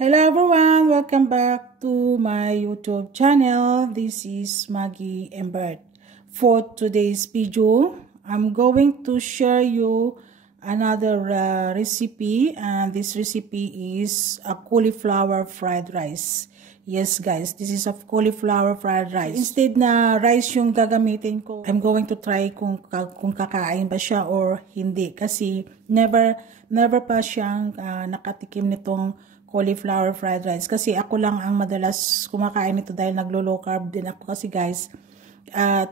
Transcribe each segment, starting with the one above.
Hello everyone, welcome back to my YouTube channel. This is Maggie and Bert. For today's video, I'm going to share you another recipe, and this recipe is a cauliflower fried rice. Yes guys, this is a cauliflower fried rice. Instead na rice yung gagamitin ko, I'm going to try kung kakain ba siya or hindi. Kasi never pa siyang nakatikim nitong cauliflower fried rice. Kasi ako lang ang madalas kumakain nito dahil naglo-low carb din ako kasi guys. At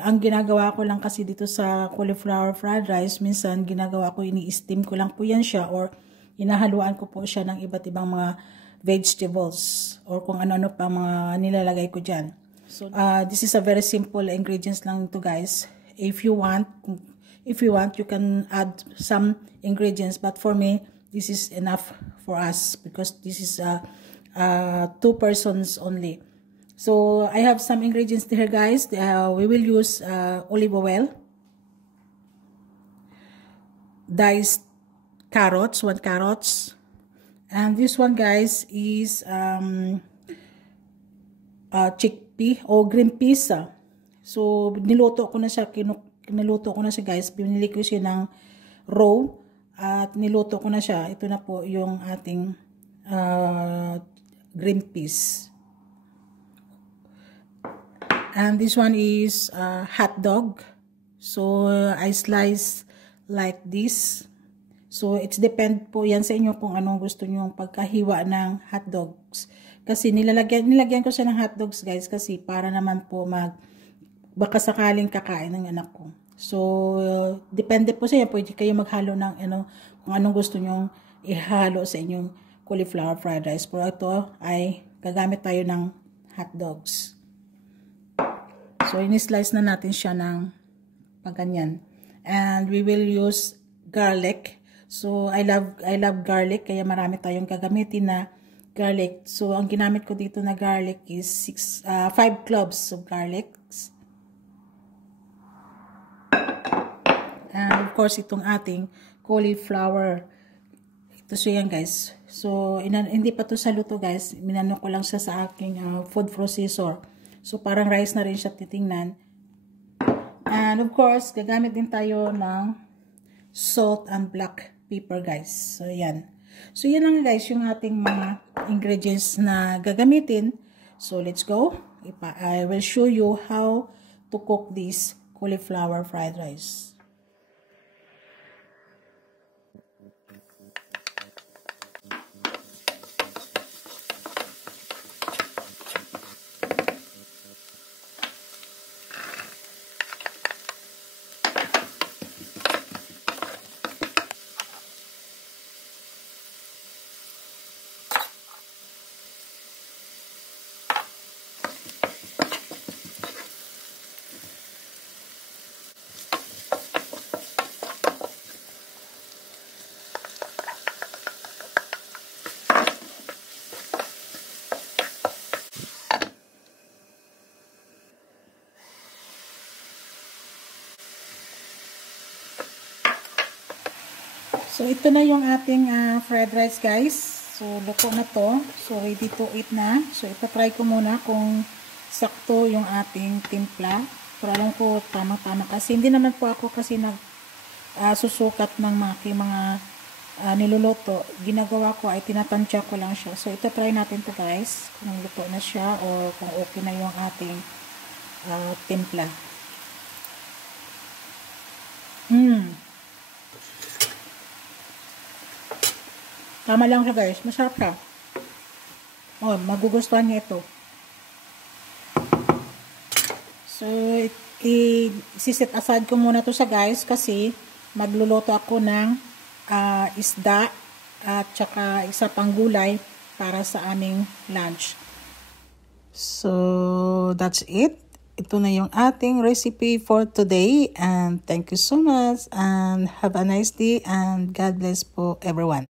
ang ginagawa ko lang kasi dito sa cauliflower fried rice, minsan ginagawa ko, ini-steam ko lang po yan siya or inahaluan ko po siya ng iba't ibang mga vegetables or kung ano-ano pa mga nilalagay ko dyan. So, this is a very simple ingredients lang to guys. If you want, you can add some ingredients, but for me, this is enough for us because this is 2 persons only. So I have some ingredients here guys. We will use olive oil, diced carrots, 1 carrots, and this one guys is chickpea or green peas. So niluto ko na siya, niluto ko na siya guys. Binili ko siya ng raw at niluto ko na siya. Ito na po yung ating green peas. And this one is hot dog. So I slice like this. So it's depend po yan sa inyo kung anong gusto nyo pagkahiwa ng hot dogs. Kasi nilagyan ko siya ng hot dogs guys kasi para naman po baka sakaling kakain ng anak ko. So depende po sa inyo, pwede kayo maghalo ng kung anong gusto nyo ihalo sa inyong cauliflower fried rice. Pero ito ay gagamit tayo ng hot dogs. So ini-slice na natin siya ng pagganyan. And we will use garlic. So I love garlic, kaya marami tayong gagamitin na garlic. So ang ginamit ko dito na garlic is 5 cloves of garlic. And of course itong ating cauliflower. Ito siya yan guys. So hindi pa to sa luto guys. Minano ko lang siya sa aking food processor. So parang rice na rin siya titingnan. And of course gagamit din tayo ng salt and black pepper guys. So yan. So yan lang guys yung ating mga ingredients na gagamitin. So let's go. I will show you how to cook this cauliflower fried rice. So, ito na yung ating fried rice guys. So, luto na to. So, ready to eat na. So, itatry ko muna kung sakto yung ating timpla. Pero alam ko, tama-tama. Kasi hindi naman po ako kasi susukat ng mga niluluto. Ginagawa ko ay tinatansya ko lang siya. So, itatry natin to guys. Kung luto na siya o kung okay na yung ating timpla. Tama lang siya guys. Masarap siya. Oh, magugustuhan niya ito. So, i-set aside ko muna to sa guys kasi magluluto ako ng isda at saka isa pang gulay para sa aming lunch. So, that's it. Ito na yung ating recipe for today. And thank you so much. And have a nice day. And God bless po everyone.